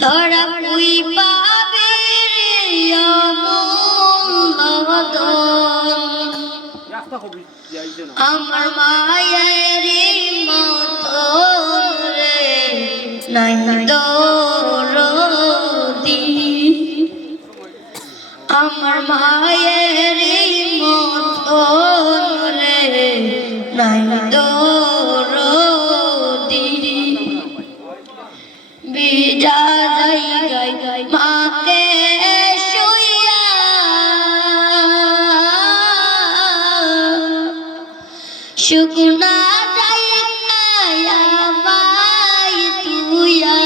তোরা কুই পাবে আমার মায়ের মতন রে নাই দরদি আমার মায়ের মতন রে নাই দরদি বিজা যাই গাই মাকে শুইয়া শুকনা যাইয়া বাই তুইয়া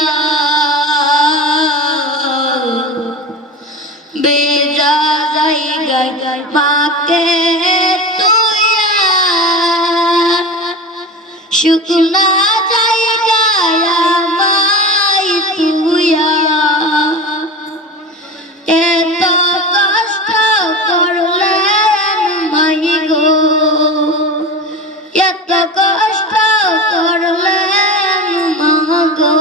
বিজা যাই গাই মাকে তুইয়া শুকনা যাইয়া বাই তুইয়া এত কষ্ট করলেন মাই গো এত কষ্ট করলেন মা গো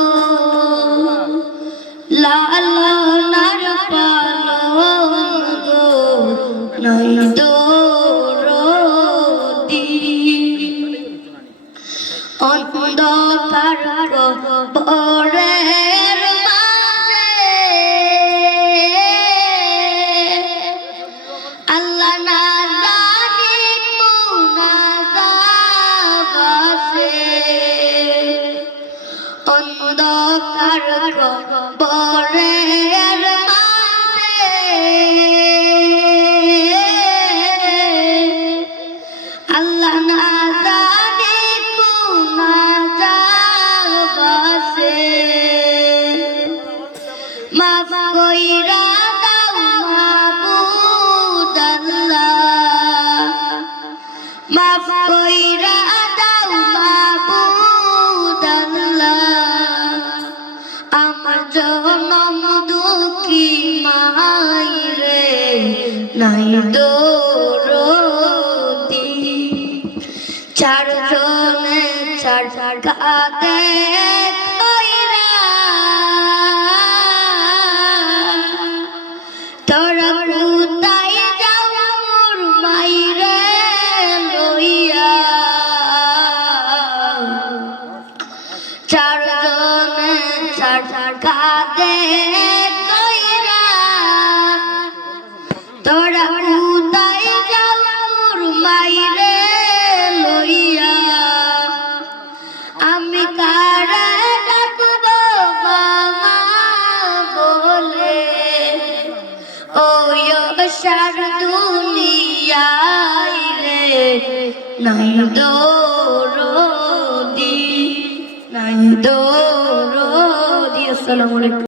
লালনার পালন গো নাই দরদি অন্ধকার কবরের মাঝে আল্লাহ না জানি কোন আযাব আছে অন্ধকার কবরের মাঝে আল্লাহ না জানি কোন আযাব আছে মাফ কইরা দাও মাবুদ আল্লাহ মাফ কইরা দাও মাবুদ আল্লাহ আমার জনম দুঃখী মাই রে নাই দরদি চারজনে চার কাঁদে কইরা তোরা কোথায় যাও মোর মাইরে লইয়া চারজনে চার কাঁদে কইরা তোরা কোথায় যাও মোর মাইরে লইয়া আমি কারে ডাকব মামা বলে ওই সার দুনিয়ায় রে নাই দরদি নাই দরদি। আসসালামু আলাইকুম।